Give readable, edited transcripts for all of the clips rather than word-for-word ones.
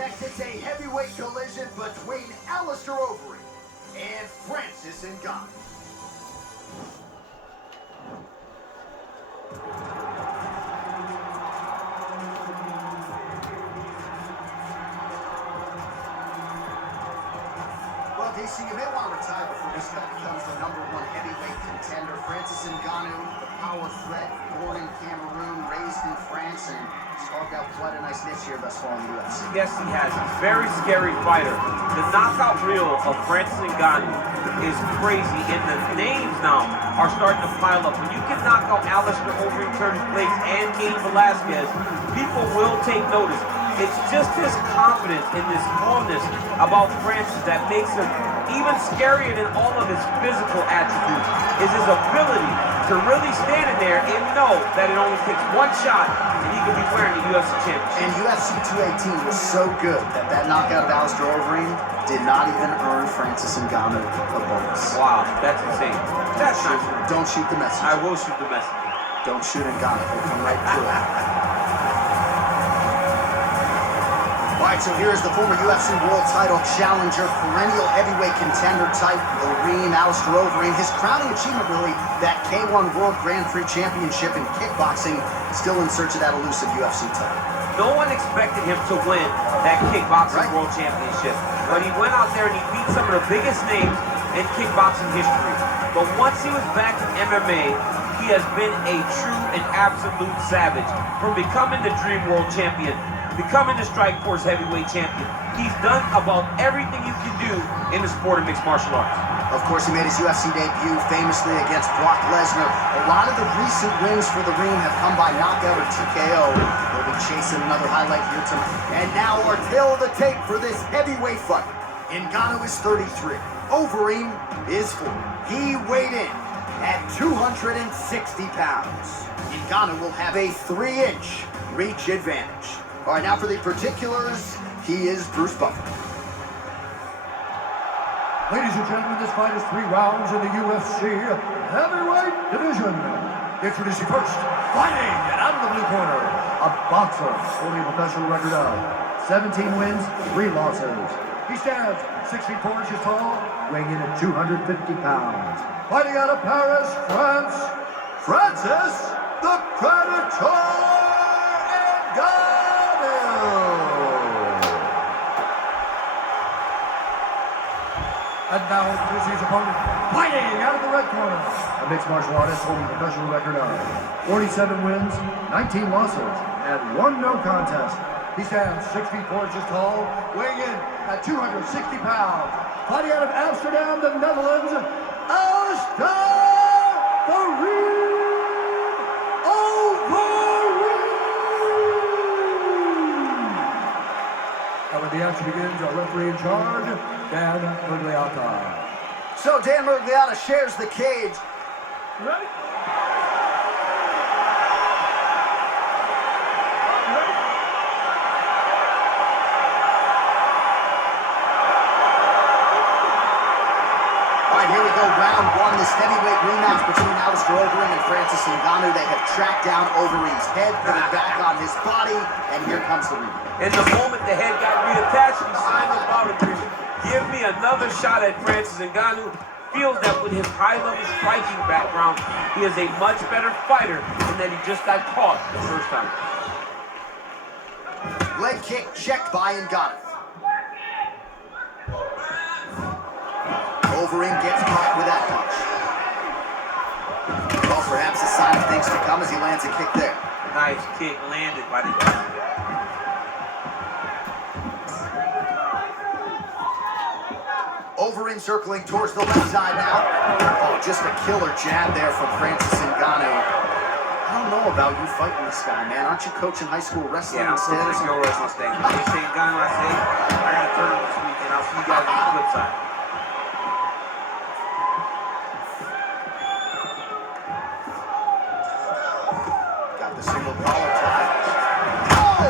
next, it's a heavyweight collision between Alistair Overreem and Francis Ngonou. Well, DC, you may want to retire before this guy becomes the #1 heavyweight contender. Francis Ngonou, the power threat, born in Cameroon, raised in France, and he's carved out quite a nice niche here thus far in the UFC. Yes, he has. He's a very scary fighter. The knockout reel of Francis Ngonou is crazy, and the names now are starting to pile up. When you can knock out Alistair Overreem, Curtis Blades, and Cain Velasquez, people will take notice. It's just his confidence and this calmness about Francis that makes him even scarier than all of his physical attributes, is his ability to really stand in there and know that it only takes one shot and he could be wearing the UFC championship. And UFC 218 was so good that knockout of Alistair Overeem did not even earn Francis Ngonou a bonus. Wow, that's insane. That's not true. Don't shoot the messenger. I will shoot the messenger. Don't shoot Ngonou. He'll come right through it. All right, so here's the former UFC World Title challenger, perennial heavyweight contender type, Alistair Overeem. His crowning achievement, really, that K1 World Grand Prix Championship in kickboxing, still in search of that elusive UFC title. No one expected him to win that kickboxing world championship, but he went out there and he beat some of the biggest names in kickboxing history. But once he was back in MMA, he has been a true and absolute savage. From becoming the Dream World Champion, becoming the Strikeforce Heavyweight Champion, he's done about everything you can do in the sport of mixed martial arts. Of course, he made his UFC debut famously against Brock Lesnar. A lot of the recent wins for the Reem have come by knockout or TKO. He'll be chasing another highlight here tonight. And now our tail of the tape for this heavyweight fight. Ngonou is 33. Overeem is 40. He weighed in at 260 pounds. Ngonou will have a 3-inch reach advantage. All right, now for the particulars, he is Bruce Buffer. Ladies and gentlemen, this fight is 3 rounds in the UFC heavyweight division. Introducing first, fighting out of the blue corner, a boxer holding a professional record of 17 wins, 3 losses. He stands 6 feet 4 inches tall, weighing in at 250 pounds. Fighting out of Paris, France, Francis the Predator Ngonou. And now here's his opponent, fighting out of the red corner, a mixed martial artist holding a professional record of 47 wins, 19 losses, and 1 no contest. He stands 6 feet 4 inches tall, weighing in at 260 pounds. Fighting out of Amsterdam, the Netherlands, Alistair Overreem. And when the action begins, our referee in charge, Dan Mergliata. So Dan Mergliata shares the cage. Ready? All right, here we go, round 1. This heavyweight rematch between Alistair Overeem and Francis Ngonou. They have tracked down Overeem's head, put it back on his body, and here comes the rematch. In the moment the head got reattached, he signed the bout agreement. Give me another shot at Francis Ngonou. Feels that with his high-level striking background, he is a much better fighter and that he just got caught the first time. Leg kick checked by Ngonou. Overeem gets caught with that punch. Well, perhaps a sign of things to come as he lands a kick there. Nice kick landed by the Overeem circling towards the left side now. Oh, just a killer jab there from Francis Ngonou. I don't know about you fighting this guy, man. Aren't you coaching high school wrestling instead? Yeah, I'm coaching wrestling instead. When you say Ngonou, I say, I got a tournament this weekend. I'll see you guys on the flip side. Got the single collar tie. Oh!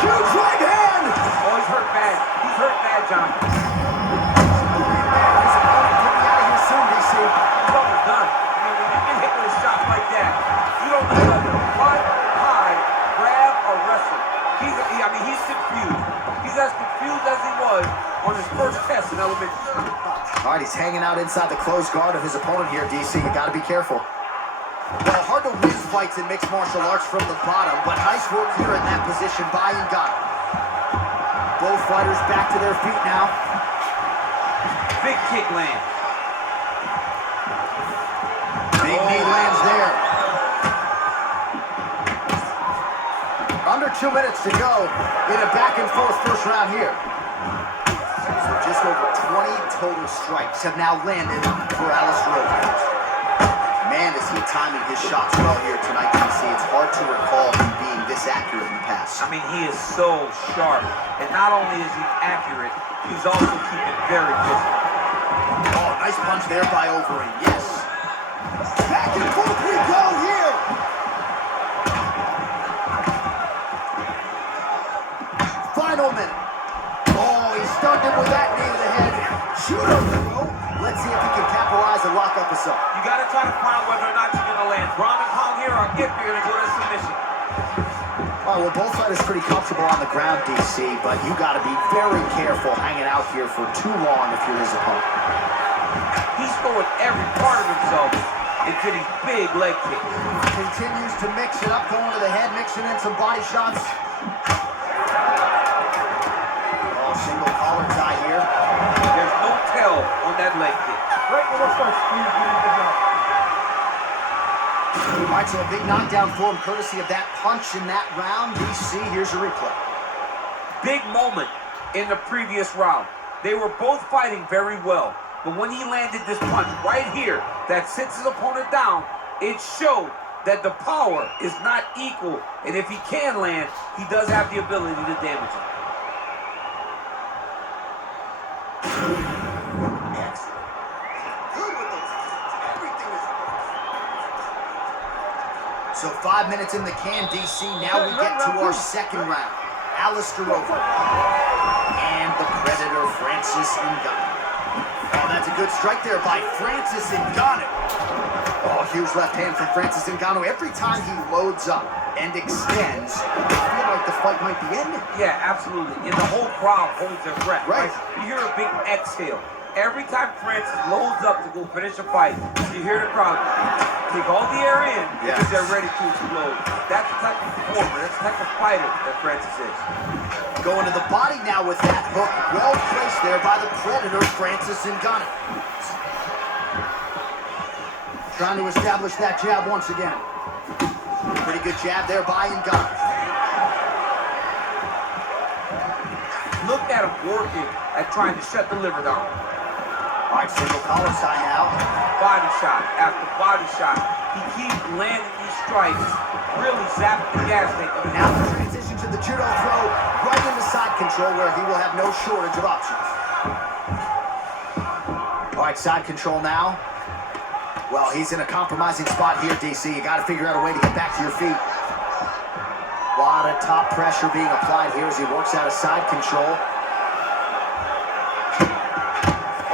Huge right hand! Oh, he's hurt bad. He's hurt bad, John. Done. I mean, when you get hit with a shot like that, you don't know whether to punt, hide, grab, or wrestle. He's confused. He's as confused as he was on his first test in elementary school. All right, he's hanging out inside the closed guard of his opponent here, DC. You got to be careful. Well, hard to win fights in mixed martial arts from the bottom, but nice work here in that position by Ngonou. Both fighters back to their feet now. Big kick land. Big knee lands there. Under 2 minutes to go in a back-and-forth first round here. So just over 20 total strikes have now landed for Alistair Overreem. Man, is he timing his shots well here tonight, DC. It's hard to recall him being this accurate in the past. I mean, he is so sharp. And not only is he accurate, he's also keeping very busy. Oh, nice punch there by Overreem, yes. Back and forth we go here. Final minute. Oh, he stunned him with that knee to the head. Shoot him. Let's see if he can capitalize and lock up us up. You got to try to find whether or not you're going to land ground and pound here or if you're going to go to submission. All right, well, both fighters pretty comfortable on the ground, DC, but you got to be very careful hanging out here for too long if you're his opponent. He's throwing every part of himself into these big leg kicks. Continues to mix it up, going to the head, mixing in some body shots. Oh, single collar tie here. There's no tell on that leg kick. Right when it starts, Steve, you need to go. All right, so a big knockdown for him, courtesy of that punch in that round. DC, here's a replay. Big moment in the previous round. They were both fighting very well. But when he landed this punch right here that sits his opponent down, it showed that the power is not equal. And if he can land, he does have the ability to damage him. So 5 minutes in the can, DC. Now we get to our second round. Alistair Overreem and the Predator, Francis Ngonou. Oh, that's a good strike there by Francis Ngonou. Oh, huge left hand from Francis Ngonou. Every time he loads up and extends, I feel like the fight might be ending. Yeah, absolutely. And the whole crowd holds their breath. Right. You hear a big exhale. Every time Francis loads up to go finish a fight, you hear the crowd take all the air in because they're ready to explode. That's the type of performer, that's the type of fighter that Francis is. Going to the body now with that hook. Well placed there by the Predator, Francis Ngonou. Trying to establish that jab once again. Pretty good jab there by Ngonou. Look at him working at trying to shut the liver down. All right, single collar tie now. Body shot after body shot. He keeps landing these strikes, really zapping the gas tank. Now the transition to the judo throw, right into side control where he will have no shortage of options. All right, side control now. Well, he's in a compromising spot here, DC. You got to figure out a way to get back to your feet. A lot of top pressure being applied here as he works out of side control.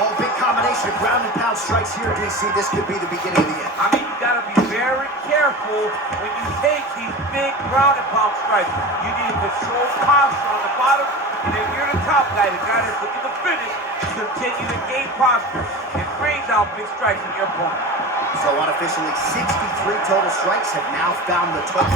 Oh, big combination of ground and pound strikes here, DC. This could be the beginning of the end. I mean, you got to be very careful when you take these big ground and pound strikes. You need to control posture on the bottom, and if you're the top guy, the guy that's looking to finish, continue to gain posture and bring down big strikes on your opponent. So unofficially, 63 total strikes have now found the top.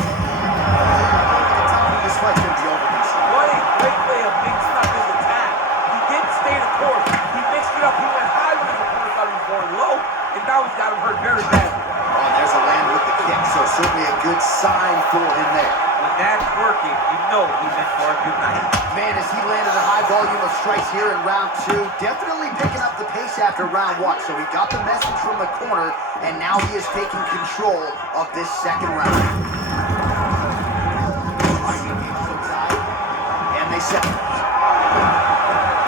This fight's going to be over. What a great way of mixing up his attack. He didn't stay the course. He mixed it up. He went high when his opponent thought he was going low, and now he's got him hurt very badly. Oh, and there's a land with the kick, so certainly a good sign for him there. When that's working, you know he's in for a good night. Man, as he landed a high volume of strikes here in round 2, definitely picking up the pace after round 1. So he got the message from the corner, and now he is taking control of this second round. And they set.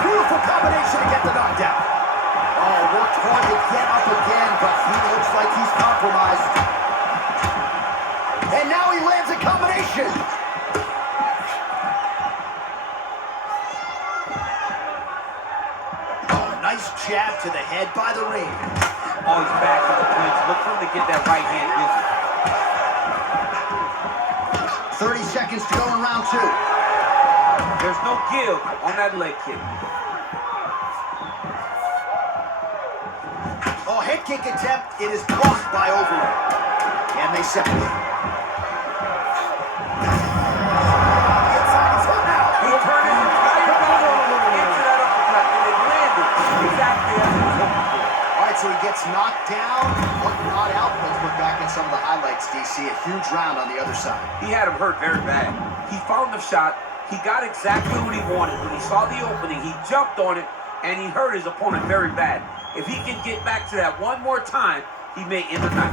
Beautiful combination to get the knockdown. Oh, worked hard to get up again, but he looks like he's compromised. And now he lands a combination. Oh, nice jab to the head by the ring. Oh, he's back in the clinch. Look for him to get that right hand busy. 30 seconds to go in round 2. There's no give on that leg kick. Oh, head kick attempt. It is blocked by Overreem. And they separate. He turned his entire body into that uppercut, and it landed exactly as he was hoping for. All right, so he gets knocked down, but not out. Let's look back at some of the highlights, DC. A huge round on the other side. He had him hurt very bad. He found the shot. He got exactly what he wanted. When he saw the opening, he jumped on it, and he hurt his opponent very bad. If he can get back to that one more time, he may end the night.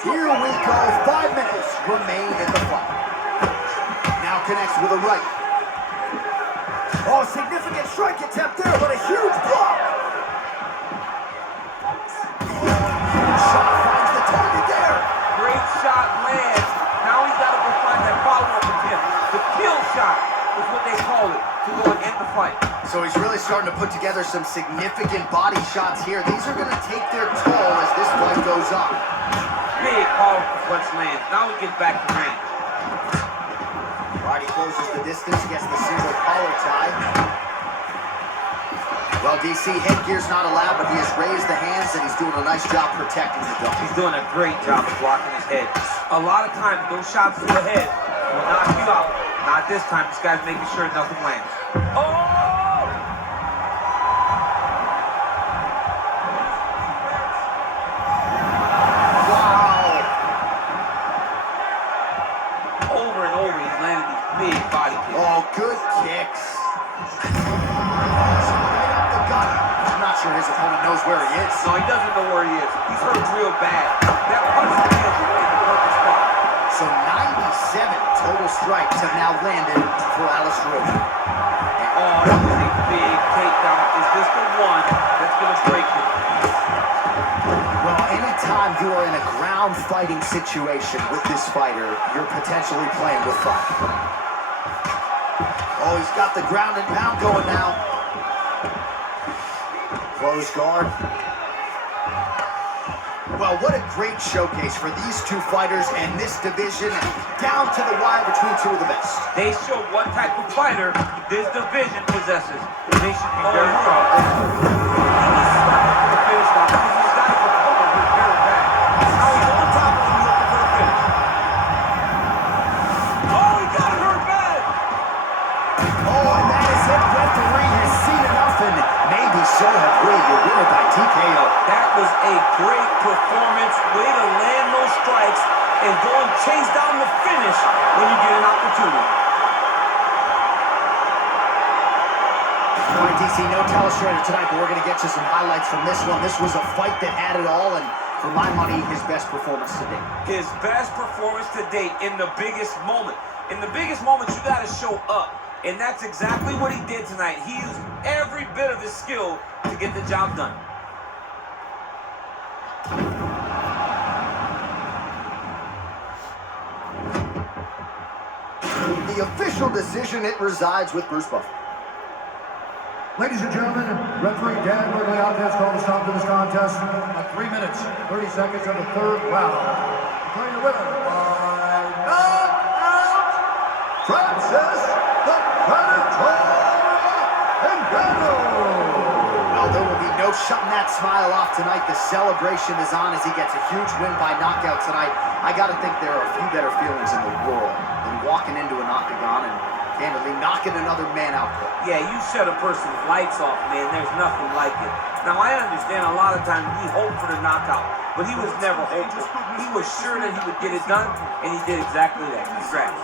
Here we go. 5 minutes remain in the fight. Now connects with a right. Oh, significant strike attempt there, but a huge block. Shot finds the target there. Great shot lands. Now he's got to go find that follow-up attempt. The kill shot is what they call it, to go and end the fight. So he's really starting to put together some significant body shots here. These are going to take their toll as this fight goes on. Big powerful punch lands. Now he gets back to range. Right, he closes the distance, gets the single collar tie. Well, DC, headgear's not allowed, but he has raised the hands, and he's doing a nice job protecting the dome. He's doing a great job of blocking his head. A lot of times, those shots to the head will knock you out. Not this time. This guy's making sure nothing lands. Oh! Oh, good kicks. Right up the gut. I'm not sure his opponent knows where he is. No, he doesn't know where he is. He's hurt real bad. That punch lands in the perfect spot. So 97 total strikes have now landed for Alistair Overreem. Oh, that was a big takedown. Is this the one that's going to break him? Well, anytime you are in a ground fighting situation with this fighter, you're potentially playing with fire. Oh, he's got the ground and pound going now. Close guard. Well, what a great showcase for these two fighters and this division, down to the wire between two of the best. They show what type of fighter this division possesses. They should be very proud. He needs to start looking for the finish line because he's got his opponent hurt very bad. Now he's on top of him looking for the finish. Oh, he got hurt bad. Oh, and that is it. Referee has seen enough, and maybe so have we. Your winner by TKO. That was a great performance. Way to land those strikes and go and chase down the finish when you get an opportunity. All right, DC, no telestrator tonight, but we're going to get you some highlights from this one. This was a fight that had it all, and for my money, his best performance to date. His best performance to date in the biggest moment. In the biggest moment, you got to show up. And that's exactly what he did tonight. He used every bit of his skill to get the job done. The official decision, it resides with Bruce Buffer. Ladies and gentlemen, referee Dan Bergliot has called a stop to this contest at 3 minutes, 30 seconds of the third round. Declaring the winner by knockout, Francis the Predator Ngonou. Well, there will be no shutting that smile off tonight. The celebration is on as he gets a huge win by knockout tonight. I got to think there are a few better feelings in the world than walking into an octagon and candidly knocking another man out cold. Yeah, you shut a person's lights off, man. There's nothing like it. Now, I understand a lot of times we hope for the knockout, but he was never hopeful. He was sure that he would get it done, and he did exactly that. Congrats.